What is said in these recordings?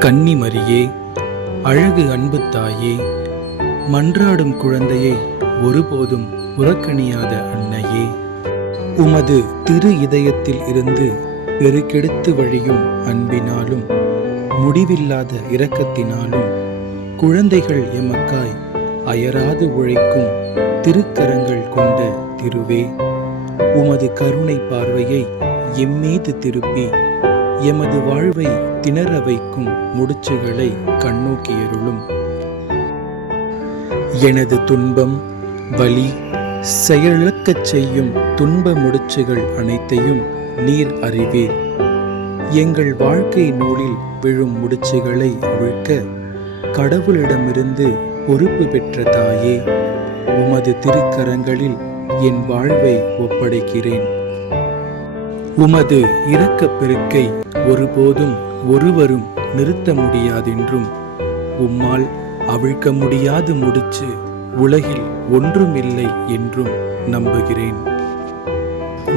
கன்னிமரியே அழகு அன்பு தாயே மன்றாடும் குழந்தையை ஒருபோதும் புறக்கணியாத அன்னையே. உமது திரு இதயத்தில் இருந்து பெருக்கெடுத்து வழியும் அன்பினாலும் முடிவில்லாத இரக்கத்தினாலும் குழந்தைகள் எமக்காய் அயராது உழைக்கும் திருக்கரங்கள் கொண்ட திருவே உமது கருணை பார்வையை எம்மீது திருப்பி எமது வாழ்வை திணற வைக்கும் முடிச்சுகளை கண்ணோக்கியருளும் எனது துன்பம் வலி செயலிழக்கச் செய்யும் துன்ப முடிச்சுகள் அனைத்தையும் நீர் அறிவீர். எங்கள் வாழ்க்கை நூலில் விழும் முடிச்சுகளை அவிழ்க்க கடவுளிடமிருந்து பொறுப்பு பெற்ற தாயே உமது திருக்கரங்களில் என் வாழ்வை ஒப்படைக்கிறேன். உமது இரக்கப் பெருக்கை ஒருபோதும் ஒருவரும் நிறுத்த முடியாதென்றும் உம்மால் அவிழ்க்க முடியாது முடிச்சு உலகில் ஒன்றுமில்லை என்றும் நம்புகிறேன்.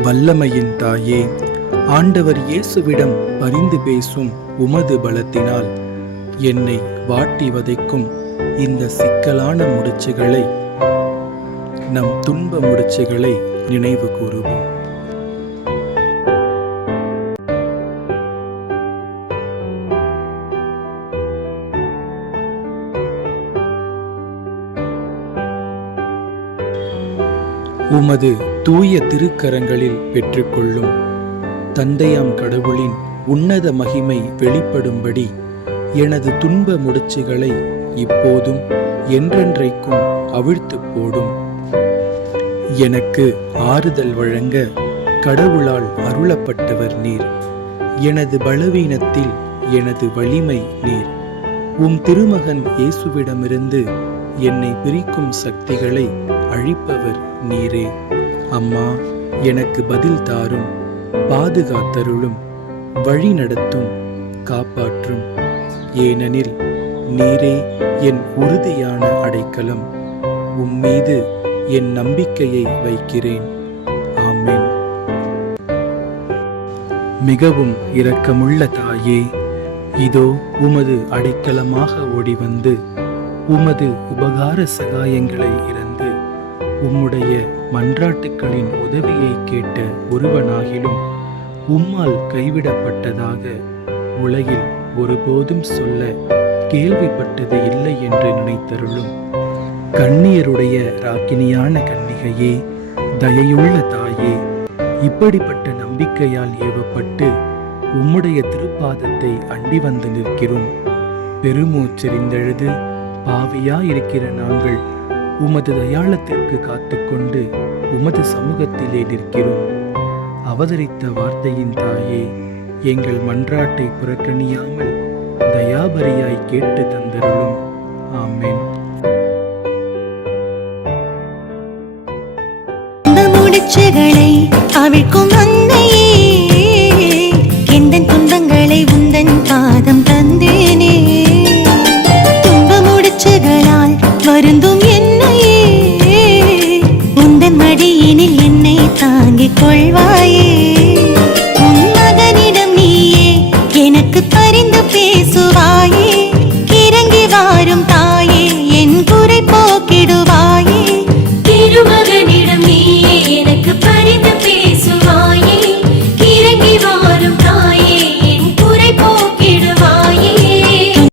வல்லமையின் தாயே ஆண்டவர் இயேசுவிடம் பரிந்து பேசும் உமது பலத்தினால் என்னை வாட்டி வதைக்கும் இந்த சிக்கலான முடிச்சுகளை நம் துன்ப முடிச்சுகளை நினைவு கூறுவோம். உமது தூய திருக்கரங்களில் பெற்றுக்கொள்ளும். தந்தையாம் கடவுளின் உன்னத மகிமை வெளிப்படும்படி எனது துன்ப முடிச்சுகளை இப்போதும் என்றென்றைக்கும் அவிழ்த்து போடும். எனக்கு ஆறுதல் வழங்க கடவுளால் அருளப்பட்டவர் நீர். எனது பலவீனத்தில் எனது வலிமை நீர். உம் திருமகன் இயேசுவிடமிருந்து என்னை பிரிக்கும் சக்திகளை அழிப்பவர் நீரே. அம்மா எனக்கு பதில் தாரும் பாதுகாத்தருளும் வழி நடத்தும் காப்பாற்றும். ஏனெனில் நீரே என் உறுதியான அடைக்கலம். உம்மீது என் நம்பிக்கையை வைக்கிறேன். ஆமென். மிகவும் இரக்கமுள்ள தாயே இதோ உமது அடைக்கலமாக ஓடி வந்து உமது உபகார சகாயங்களை இறந்து உம்முடைய மன்றாட்டுக்களின் உதவியை கேட்ட ஒருவனாகிலும் உம்மால் கைவிடப்பட்டதாக உலகில் ஒருபோதும் சொல்ல கேள்விப்பட்டது இல்லை என்று நினைத்தருளும். கண்ணியருடைய ராக்கினியான கன்னிகையே தயையுள்ள தாயே இப்படிப்பட்ட நம்பிக்கையால் ஏவப்பட்டு உம்முடைய திருப்பாதத்தை அண்டி வந்து நிற்கிறோம். பெருமூச்செறிந்தெழுது பாவியாயிருக்கிற நாங்கள் உமது தயாளத்திற்கு காத்துக்கொண்டு உமது சமூகத்திலே நிற்கிறோம். அவதரித்த வார்த்தையின் தாயே எங்கள் மன்றாட்டை புறக்கணியாமல் தயாபரியாய் கேட்டு தந்தருளும். ஆமேன். அவிழ்க்கும் தாங்கிக் கொள்வாயே?